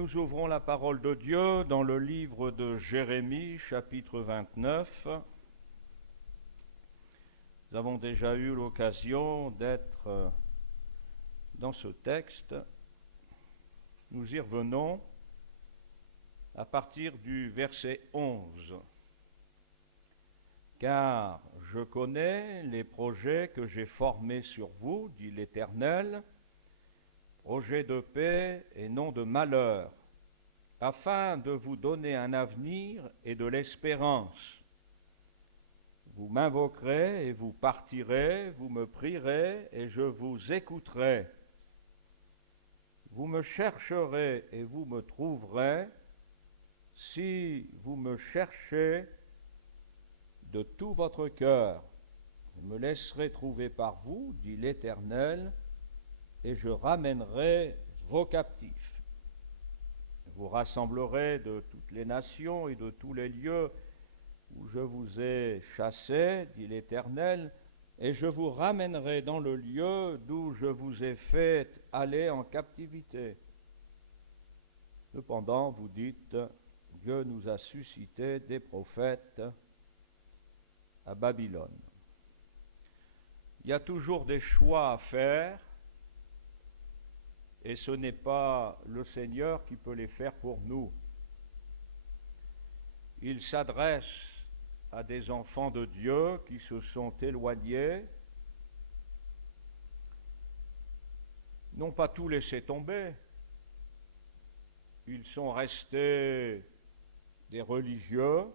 Nous ouvrons la parole de Dieu dans le livre de Jérémie, chapitre 29. Nous avons déjà eu l'occasion d'être dans ce texte. Nous y revenons à partir du verset 11. Car je connais les projets que j'ai formés sur vous, dit l'Éternel, projets de paix et non de malheur, afin de vous donner un avenir et de l'espérance. Vous m'invoquerez et vous partirez, vous me prierez et je vous écouterai. Vous me chercherez et vous me trouverez, si vous me cherchez de tout votre cœur. Je me laisserai trouver par vous, dit l'Éternel, et je ramènerai vos captifs. Vous rassemblerez de toutes les nations et de tous les lieux où je vous ai chassés, dit l'Éternel, et je vous ramènerai dans le lieu d'où je vous ai fait aller en captivité. Cependant, vous dites, Dieu nous a suscité des prophètes à Babylone. Il y a toujours des choix à faire, et ce n'est pas le Seigneur qui peut les faire pour nous. Il s'adresse à des enfants de Dieu qui se sont éloignés, n'ont pas tout laissé tomber. Ils sont restés des religieux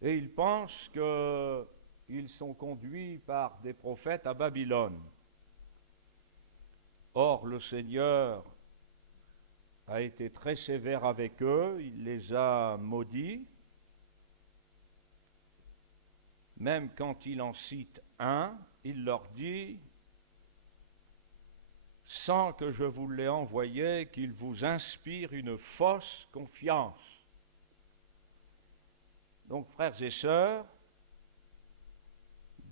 et ils pensent qu'ils sont conduits par des prophètes à Babylone. Or, le Seigneur a été très sévère avec eux, il les a maudits. Même quand il en cite un, il leur dit, sans que je vous l'ai envoyé, qu'il vous inspire une fausse confiance. Donc, frères et sœurs,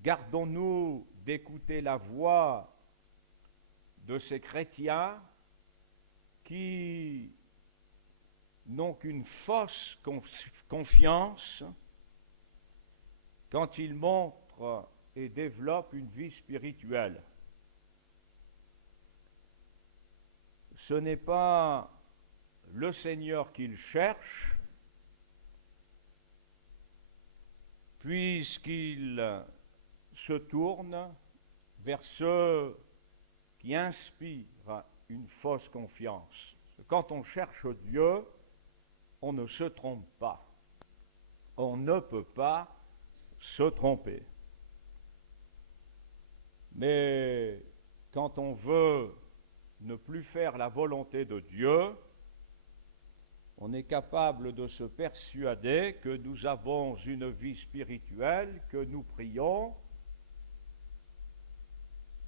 gardons-nous d'écouter la voix de ces chrétiens qui n'ont qu'une fausse confiance quand ils montrent et développent une vie spirituelle. Ce n'est pas le Seigneur qu'ils cherchent, puisqu'ils se tournent vers ceux qui inspirent une fausse confiance. Quand on cherche Dieu, on ne se trompe pas. On ne peut pas se tromper. Mais quand on veut ne plus faire la volonté de Dieu, on est capable de se persuader que nous avons une vie spirituelle, que nous prions,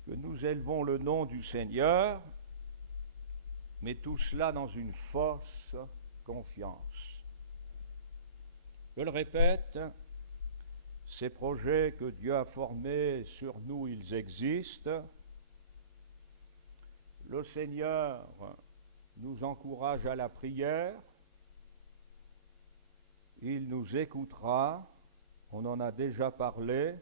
que nous élevons le nom du Seigneur, mais tout cela dans une fausse confiance. Je le répète, ces projets que Dieu a formés sur nous, ils existent. Le Seigneur nous encourage à la prière, il nous écoutera, on en a déjà parlé.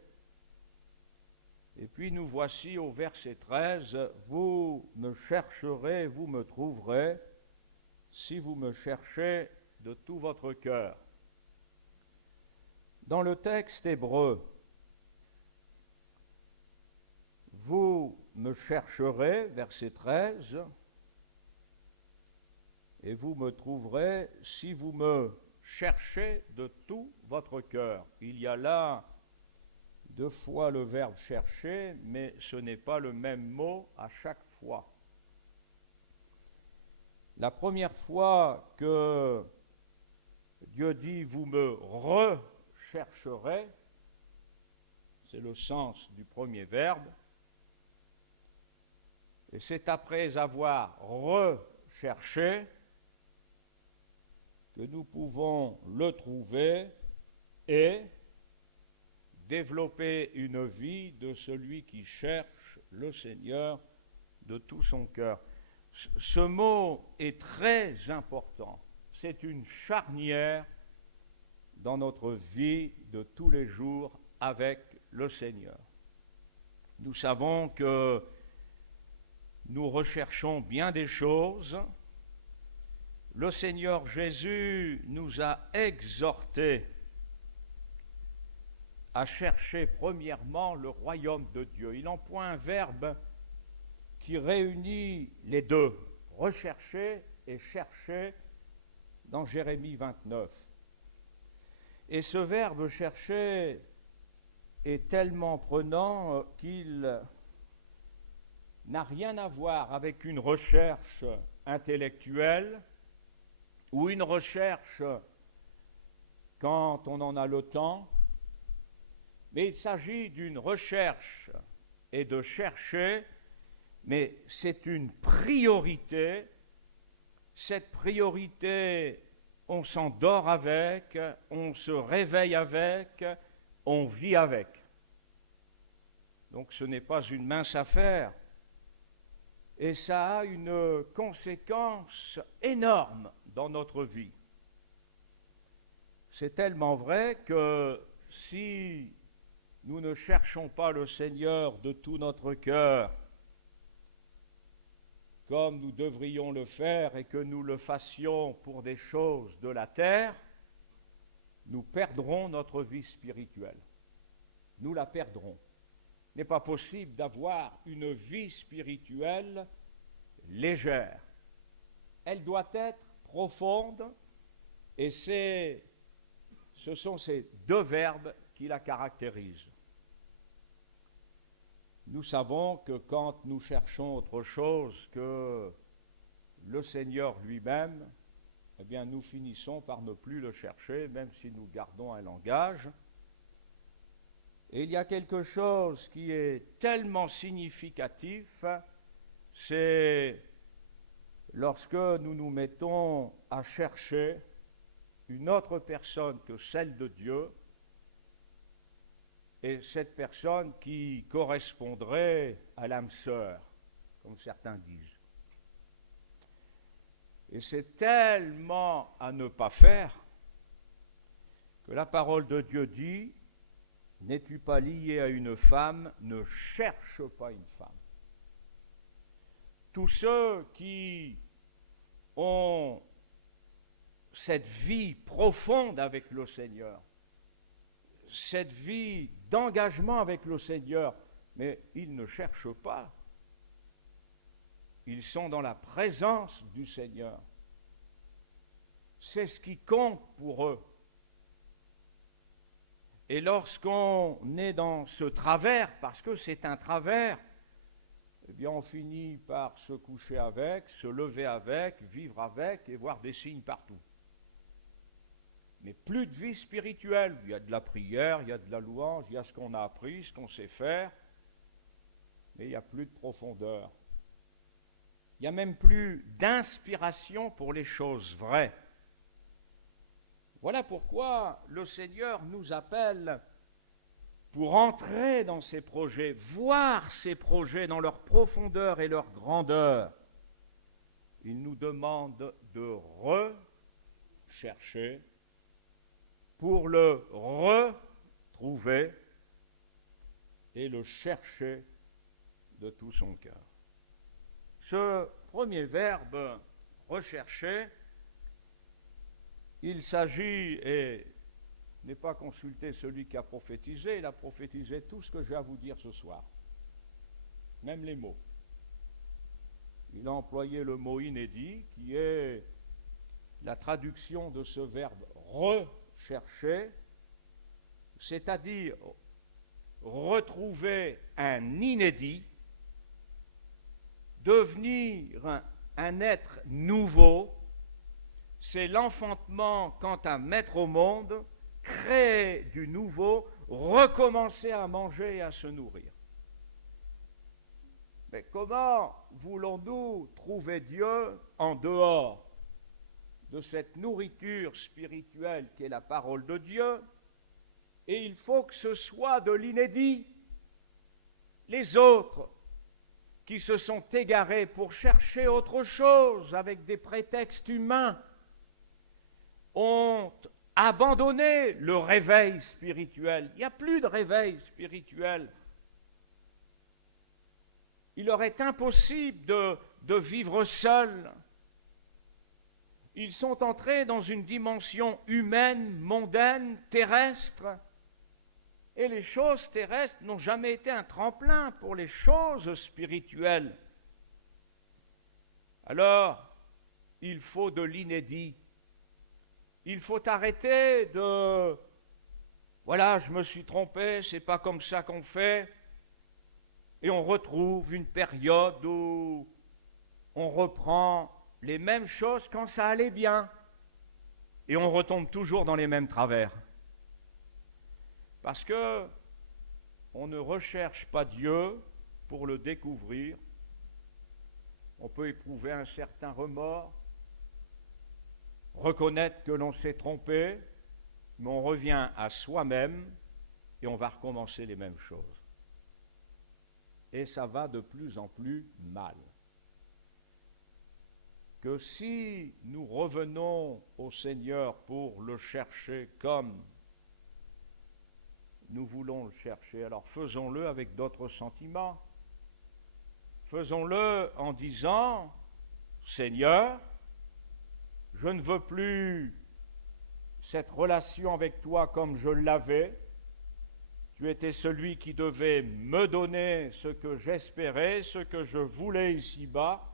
Et puis nous voici au verset 13, « Vous me chercherez, vous me trouverez, si vous me cherchez de tout votre cœur. » Dans le texte hébreu, « Vous me chercherez », verset 13, « et vous me trouverez si vous me cherchez de tout votre cœur. » Il y a là 2 fois le verbe chercher, mais ce n'est pas le même mot à chaque fois. La première fois que Dieu dit « vous me rechercherez », c'est le sens du premier verbe, et c'est après avoir recherché que nous pouvons le trouver et développer une vie de celui qui cherche le Seigneur de tout son cœur. Ce mot est très important. C'est une charnière dans notre vie de tous les jours avec le Seigneur. Nous savons que nous recherchons bien des choses. Le Seigneur Jésus nous a exhortés à chercher premièrement le royaume de Dieu. Il emploie un verbe qui réunit les deux, rechercher et chercher, dans Jérémie 29. Et ce verbe chercher est tellement prenant qu'il n'a rien à voir avec une recherche intellectuelle ou une recherche quand on en a le temps, mais il s'agit d'une recherche et de chercher, mais c'est une priorité. Cette priorité, on s'endort avec, on se réveille avec, on vit avec. Donc ce n'est pas une mince affaire. Et ça a une conséquence énorme dans notre vie. C'est tellement vrai que si nous ne cherchons pas le Seigneur de tout notre cœur, comme nous devrions le faire et que nous le fassions pour des choses de la terre, nous perdrons notre vie spirituelle. Nous la perdrons. Il n'est pas possible d'avoir une vie spirituelle légère. Elle doit être profonde et ce sont ces deux verbes qui la caractérisent. Nous savons que quand nous cherchons autre chose que le Seigneur lui-même, eh bien nous finissons par ne plus le chercher, même si nous gardons un langage. Et il y a quelque chose qui est tellement significatif, c'est lorsque nous nous mettons à chercher une autre personne que celle de Dieu, et cette personne qui correspondrait à l'âme sœur, comme certains disent. Et c'est tellement à ne pas faire que la parole de Dieu dit « N'es-tu pas lié à une femme, ne cherche pas une femme. » Tous ceux qui ont cette vie profonde avec le Seigneur, cette vie d'engagement avec le Seigneur, mais ils ne cherchent pas. Ils sont dans la présence du Seigneur. C'est ce qui compte pour eux. Et lorsqu'on est dans ce travers, parce que c'est un travers, eh bien on finit par se coucher avec, se lever avec, vivre avec et voir des signes partout. Mais plus de vie spirituelle. Il y a de la prière, il y a de la louange, il y a ce qu'on a appris, ce qu'on sait faire, mais il n'y a plus de profondeur. Il n'y a même plus d'inspiration pour les choses vraies. Voilà pourquoi le Seigneur nous appelle pour entrer dans ces projets, voir ces projets dans leur profondeur et leur grandeur. Il nous demande de rechercher pour le retrouver et le chercher de tout son cœur. Ce premier verbe, rechercher, il s'agit, et n'est pas consulter celui qui a prophétisé, il a prophétisé tout ce que j'ai à vous dire ce soir, même les mots. Il a employé le mot inédit, qui est la traduction de ce verbe rechercher, c'est-à-dire retrouver un inédit, devenir un être nouveau. C'est l'enfantement quant à mettre au monde, créer du nouveau, recommencer à manger et à se nourrir. Mais comment voulons-nous trouver Dieu en dehors de cette nourriture spirituelle qui est la parole de Dieu? Et il faut que ce soit de l'inédit. Les autres qui se sont égarés pour chercher autre chose avec des prétextes humains ont abandonné le réveil spirituel. Il n'y a plus de réveil spirituel. Il leur est impossible de vivre seuls. Ils sont entrés dans une dimension humaine, mondaine, terrestre, et les choses terrestres n'ont jamais été un tremplin pour les choses spirituelles. Alors, il faut de l'inédit. Il faut arrêter de « voilà, je me suis trompé, c'est pas comme ça qu'on fait », et on retrouve une période où on reprend les mêmes choses quand ça allait bien, et on retombe toujours dans les mêmes travers. Parce que on ne recherche pas Dieu pour le découvrir. On peut éprouver un certain remords, reconnaître que l'on s'est trompé, mais on revient à soi-même et on va recommencer les mêmes choses. Et ça va de plus en plus mal. Que si nous revenons au Seigneur pour le chercher comme nous voulons le chercher, alors faisons-le avec d'autres sentiments. Faisons-le en disant « Seigneur, je ne veux plus cette relation avec toi comme je l'avais. Tu étais celui qui devait me donner ce que j'espérais, ce que je voulais ici-bas.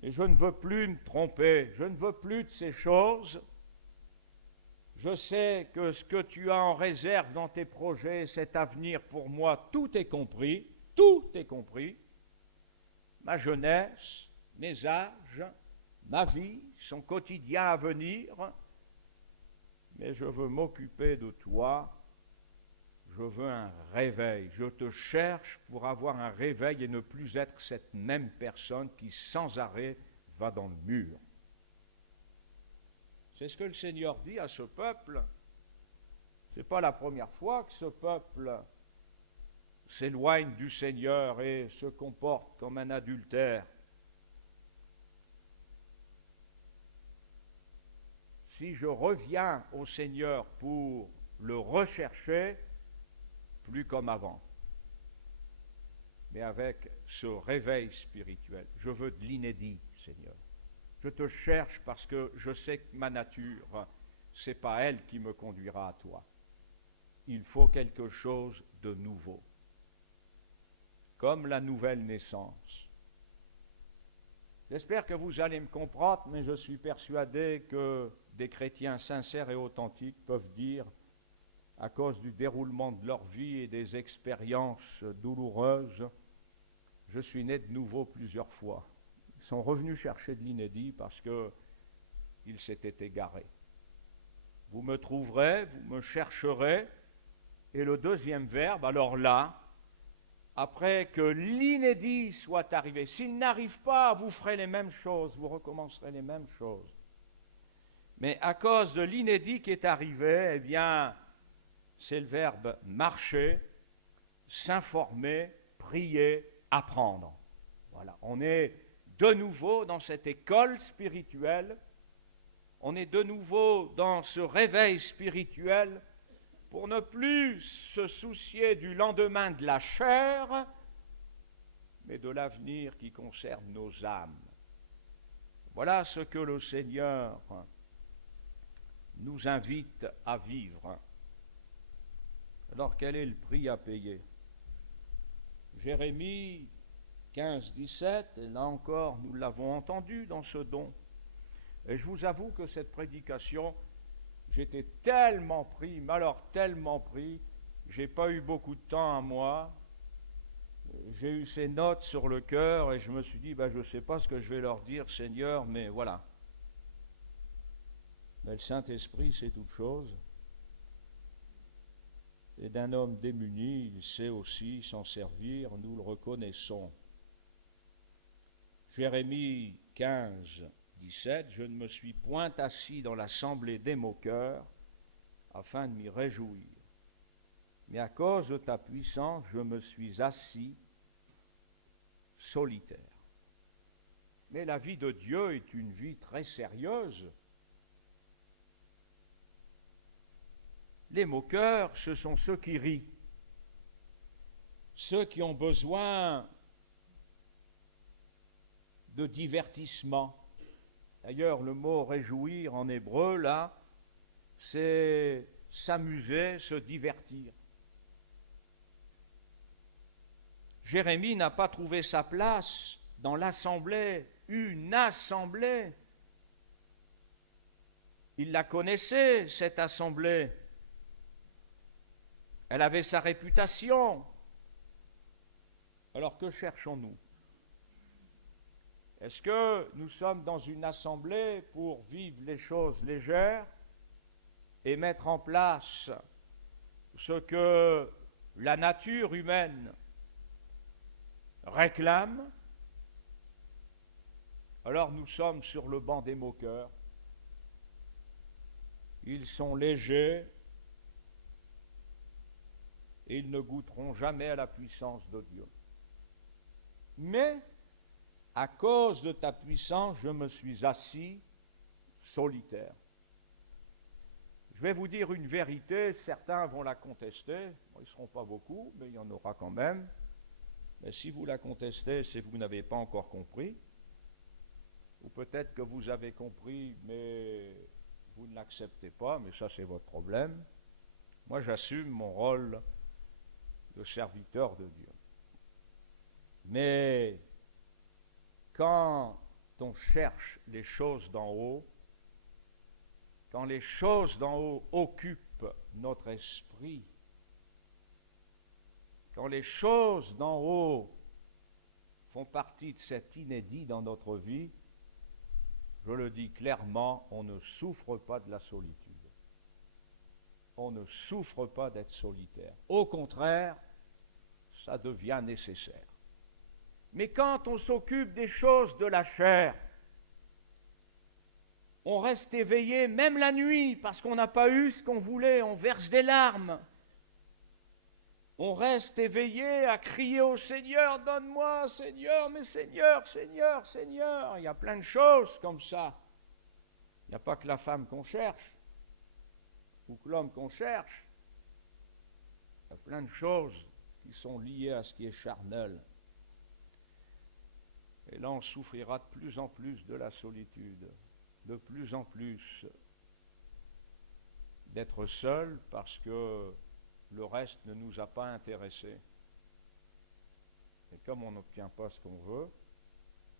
Mais je ne veux plus me tromper, je ne veux plus de ces choses. Je sais que ce que tu as en réserve dans tes projets, cet avenir pour moi, tout est compris, tout est compris. Ma jeunesse, mes âges, ma vie, son quotidien à venir. Mais je veux m'occuper de toi, je veux un réveil. Je te cherche pour avoir un réveil et ne plus être cette même personne qui sans arrêt va dans le mur. C'est ce que le Seigneur dit à ce peuple. Ce n'est pas la première fois que ce peuple s'éloigne du Seigneur et se comporte comme un adultère. Si je reviens au Seigneur pour le rechercher, plus comme avant, mais avec ce réveil spirituel. Je veux de l'inédit, Seigneur. Je te cherche parce que je sais que ma nature, ce n'est pas elle qui me conduira à toi. Il faut quelque chose de nouveau, comme la nouvelle naissance. J'espère que vous allez me comprendre, mais je suis persuadé que des chrétiens sincères et authentiques peuvent dire, à cause du déroulement de leur vie et des expériences douloureuses, je suis né de nouveau plusieurs fois. Ils sont revenus chercher de l'inédit parce qu'ils s'étaient égarés. Vous me trouverez, vous me chercherez, et le deuxième verbe, alors là, après que l'inédit soit arrivé, s'il n'arrive pas, vous ferez les mêmes choses, vous recommencerez les mêmes choses. Mais à cause de l'inédit qui est arrivé, eh bien, c'est le verbe marcher, s'informer, prier, apprendre. Voilà, on est de nouveau dans cette école spirituelle, on est de nouveau dans ce réveil spirituel pour ne plus se soucier du lendemain de la chair, mais de l'avenir qui concerne nos âmes. Voilà ce que le Seigneur nous invite à vivre. Alors quel est le prix à payer? Jérémie 15, 17, et là encore nous l'avons entendu dans ce don. Et je vous avoue que cette prédication, j'étais tellement pris, mais alors tellement pris, j'ai pas eu beaucoup de temps à moi. J'ai eu ces notes sur le cœur et je me suis dit, je ne sais pas ce que je vais leur dire, Seigneur, mais voilà. Mais le Saint-Esprit sait toute chose. Et d'un homme démuni, il sait aussi s'en servir, nous le reconnaissons. Jérémie 15, 17, je ne me suis point assis dans l'assemblée des moqueurs, afin de m'y réjouir. Mais à cause de ta puissance, je me suis assis solitaire. Mais la vie de Dieu est une vie très sérieuse. Les moqueurs, ce sont ceux qui rient, ceux qui ont besoin de divertissement. D'ailleurs, le mot réjouir en hébreu, là, c'est s'amuser, se divertir. Jérémie n'a pas trouvé sa place dans l'assemblée, une assemblée. Il la connaissait, cette assemblée. Elle avait sa réputation. Alors que cherchons-nous? Est-ce que nous sommes dans une assemblée pour vivre les choses légères et mettre en place ce que la nature humaine réclame? Alors nous sommes sur le banc des moqueurs. Ils sont légers et ils ne goûteront jamais à la puissance de Dieu. Mais, à cause de ta puissance, je me suis assis solitaire. Je vais vous dire une vérité, certains vont la contester, bon, ils ne seront pas beaucoup, mais il y en aura quand même. Mais si vous la contestez, c'est que vous n'avez pas encore compris. Ou peut-être que vous avez compris, mais vous ne l'acceptez pas, mais ça c'est votre problème. Moi j'assume mon rôle de serviteur de Dieu. Mais quand on cherche les choses d'en haut, quand les choses d'en haut occupent notre esprit, quand les choses d'en haut font partie de cet inédit dans notre vie, je le dis clairement, on ne souffre pas de la solitude. On ne souffre pas d'être solitaire. Au contraire, ça devient nécessaire. Mais quand on s'occupe des choses de la chair, on reste éveillé même la nuit parce qu'on n'a pas eu ce qu'on voulait, on verse des larmes. On reste éveillé à crier au Seigneur, donne-moi Seigneur, mais Seigneur, Seigneur, Seigneur. Il y a plein de choses comme ça. Il n'y a pas que la femme qu'on cherche ou que l'homme qu'on cherche. Il y a plein de choses qui sont liées à ce qui est charnel. Et là, on souffrira de plus en plus de la solitude, de plus en plus d'être seul parce que le reste ne nous a pas intéressés. Et comme on n'obtient pas ce qu'on veut,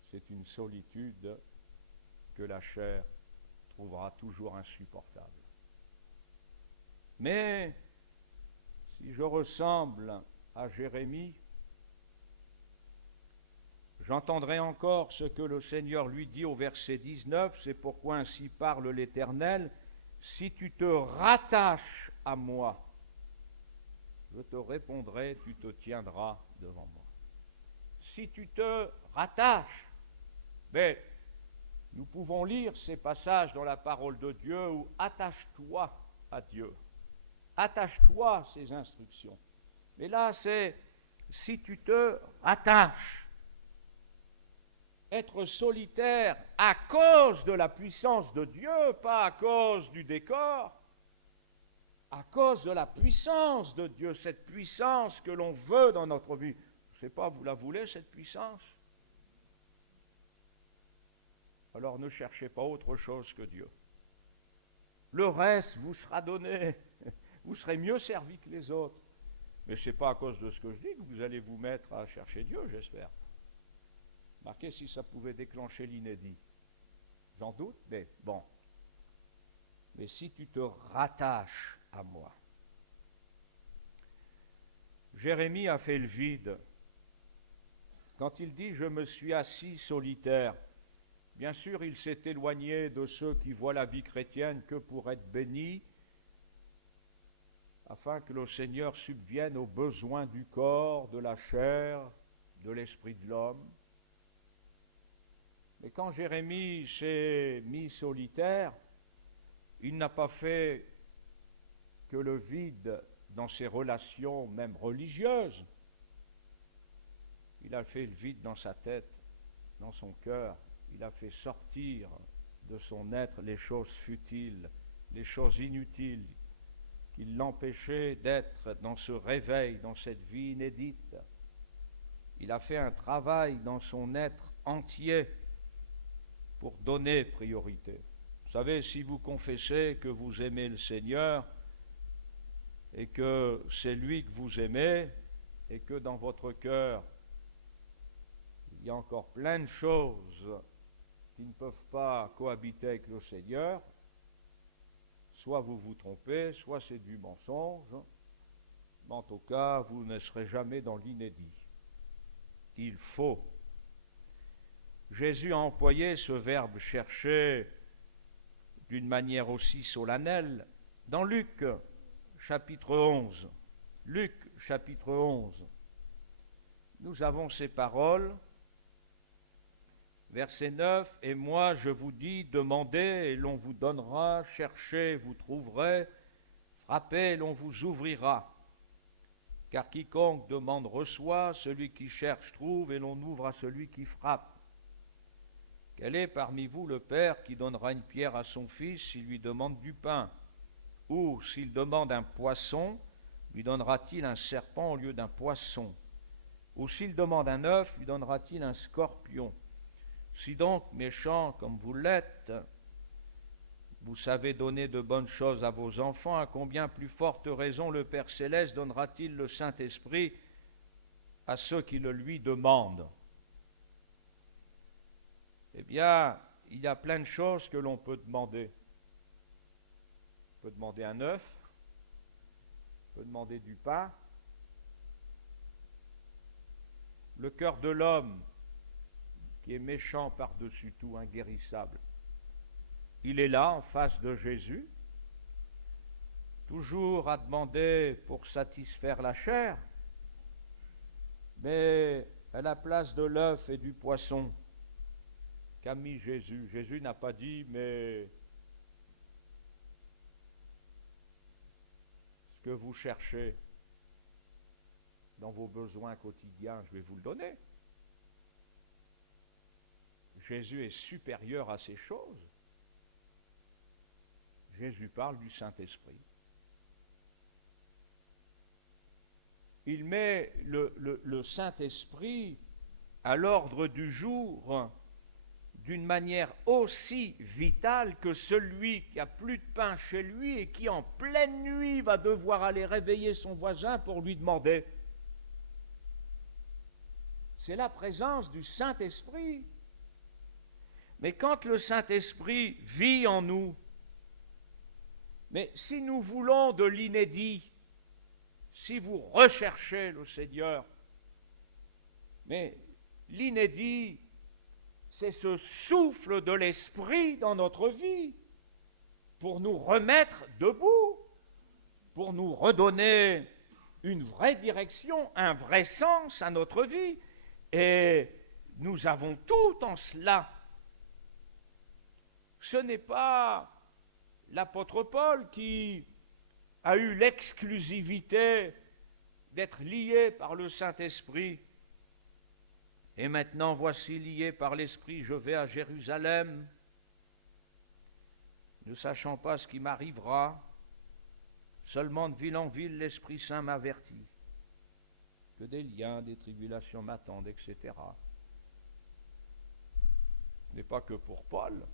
c'est une solitude que la chair trouvera toujours insupportable. Mais si je ressemble à Jérémie, j'entendrai encore ce que le Seigneur lui dit au verset 19, c'est pourquoi ainsi parle l'Éternel, si tu te rattaches à moi, je te répondrai, tu te tiendras devant moi. Si tu te rattaches, mais nous pouvons lire ces passages dans la parole de Dieu où attache-toi à Dieu, attache-toi à ses instructions. Mais là, c'est si tu te rattaches. Être solitaire à cause de la puissance de Dieu, pas à cause du décor, à cause de la puissance de Dieu, cette puissance que l'on veut dans notre vie. Je ne sais pas, vous la voulez, cette puissance? Alors ne cherchez pas autre chose que Dieu. Le reste vous sera donné. Vous serez mieux servi que les autres. Mais ce n'est pas à cause de ce que je dis que vous allez vous mettre à chercher Dieu, j'espère. Marquez si ça pouvait déclencher l'inédit. J'en doute, mais bon. Mais si tu te rattaches à moi. Jérémie a fait le vide. Quand il dit « je me suis assis solitaire », bien sûr, il s'est éloigné de ceux qui voient la vie chrétienne que pour être bénis, afin que le Seigneur subvienne aux besoins du corps, de la chair, de l'esprit de l'homme. Mais quand Jérémie s'est mis solitaire, il n'a pas fait que le vide dans ses relations, même religieuses. il a fait le vide dans sa tête, dans son cœur. Il a fait sortir de son être les choses futiles, les choses inutiles, qui l'empêchaient d'être dans ce réveil, dans cette vie inédite. Il a fait un travail dans son être entier pour donner priorité. Vous savez, si vous confessez que vous aimez le Seigneur et que c'est lui que vous aimez et que dans votre cœur, il y a encore plein de choses qui ne peuvent pas cohabiter avec le Seigneur, soit vous vous trompez, soit c'est du mensonge, mais en tout cas, vous ne serez jamais dans l'inédit. Il faut. Jésus a employé ce verbe chercher d'une manière aussi solennelle dans Luc chapitre 11. Luc chapitre 11. Nous avons ces paroles, verset 9, « Et moi je vous dis, demandez et l'on vous donnera, cherchez, vous trouverez, frappez, l'on vous ouvrira. Car quiconque demande reçoit, celui qui cherche trouve, et l'on ouvre à celui qui frappe. Quel est parmi vous le père qui donnera une pierre à son fils s'il lui demande du pain? Ou s'il demande un poisson, lui donnera-t-il un serpent au lieu d'un poisson? Ou s'il demande un œuf, lui donnera-t-il un scorpion? Si donc, méchants comme vous l'êtes, vous savez donner de bonnes choses à vos enfants, à combien plus forte raison le Père Céleste donnera-t-il le Saint-Esprit à ceux qui le lui demandent? » Eh bien, il y a plein de choses que l'on peut demander. On peut demander un œuf, on peut demander du pain. Le cœur de l'homme, qui est méchant par-dessus tout, inguérissable, il est là, en face de Jésus, toujours à demander pour satisfaire la chair, mais à la place de l'œuf et du poisson qu'a mis Jésus. Jésus n'a pas dit, mais ce que vous cherchez dans vos besoins quotidiens, je vais vous le donner. Jésus est supérieur à ces choses. Jésus parle du Saint-Esprit. Il met le Saint-Esprit à l'ordre du jour d'une manière aussi vitale que celui qui a plus de pain chez lui et qui en pleine nuit va devoir aller réveiller son voisin pour lui demander. C'est la présence du Saint-Esprit. Mais quand le Saint-Esprit vit en nous, mais si nous voulons de l'inédit, si vous recherchez le Seigneur, mais l'inédit, c'est ce souffle de l'Esprit dans notre vie pour nous remettre debout, pour nous redonner une vraie direction, un vrai sens à notre vie. Et nous avons tout en cela. Ce n'est pas l'apôtre Paul qui a eu l'exclusivité d'être lié par le Saint-Esprit. Et maintenant, voici lié par l'Esprit, je vais à Jérusalem, ne sachant pas ce qui m'arrivera, seulement de ville en ville, l'Esprit Saint m'avertit que des liens, des tribulations m'attendent, etc. Ce n'est pas que pour Paul.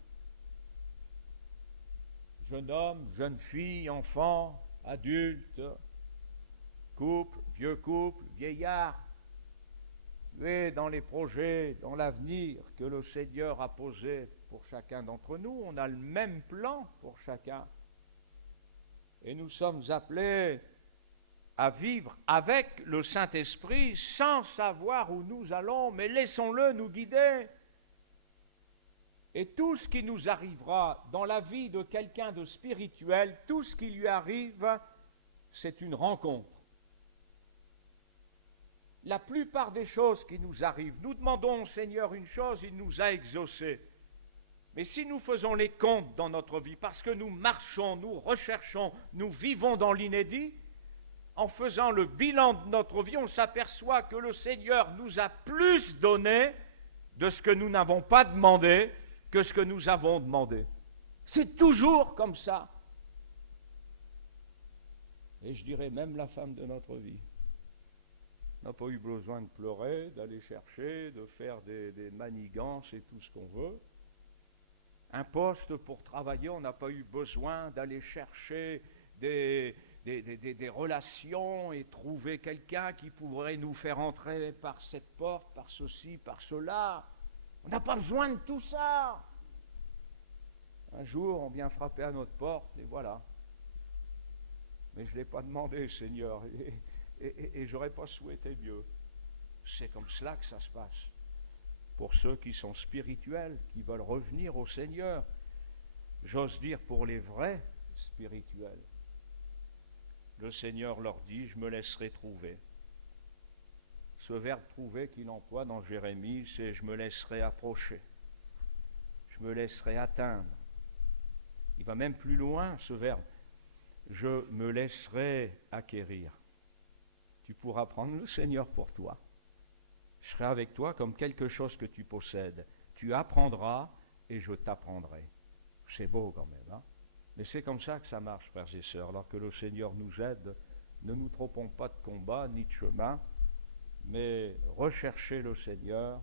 Jeune homme, jeune fille, enfant, adulte, couple, vieillard, et dans les projets, dans l'avenir que le Seigneur a posé pour chacun d'entre nous, on a le même plan pour chacun. Et nous sommes appelés à vivre avec le Saint-Esprit sans savoir où nous allons, mais laissons-le nous guider. Et tout ce qui nous arrivera dans la vie de quelqu'un de spirituel, tout ce qui lui arrive, c'est une rencontre. La plupart des choses qui nous arrivent, nous demandons au Seigneur une chose, il nous a exaucés. Mais si nous faisons les comptes dans notre vie, parce que nous marchons, nous recherchons, nous vivons dans l'inédit, en faisant le bilan de notre vie, on s'aperçoit que le Seigneur nous a plus donné de ce que nous n'avons pas demandé que ce que nous avons demandé. C'est toujours comme ça. Et je dirais même la femme de notre vie n'a pas eu besoin de pleurer, d'aller chercher, de faire des manigances et tout ce qu'on veut. Un poste pour travailler, on n'a pas eu besoin d'aller chercher des relations et trouver quelqu'un qui pourrait nous faire entrer par cette porte, par ceci, par cela. On n'a pas besoin de tout ça. Un jour, on vient frapper à notre porte et voilà. Mais je ne l'ai pas demandé, Seigneur, et je n'aurais pas souhaité mieux. C'est comme cela que ça se passe. Pour ceux qui sont spirituels, qui veulent revenir au Seigneur, j'ose dire pour les vrais spirituels, le Seigneur leur dit, je me laisserai trouver. Ce verbe trouver qu'il emploie dans Jérémie, c'est je me laisserai approcher, je me laisserai atteindre. Il va même plus loin, ce verbe, je me laisserai acquérir. Tu pourras prendre le Seigneur pour toi. Je serai avec toi comme quelque chose que tu possèdes. Tu apprendras et je t'apprendrai. C'est beau quand même, hein? Mais c'est comme ça que ça marche, frères et sœurs. Alors que le Seigneur nous aide, ne nous trompons pas de combat ni de chemin, mais rechercher le Seigneur,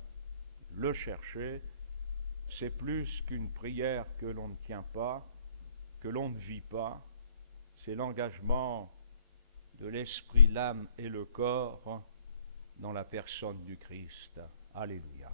le chercher, c'est plus qu'une prière que l'on ne tient pas, que l'on ne vit pas. C'est l'engagement de l'esprit, l'âme et le corps dans la personne du Christ. Alléluia.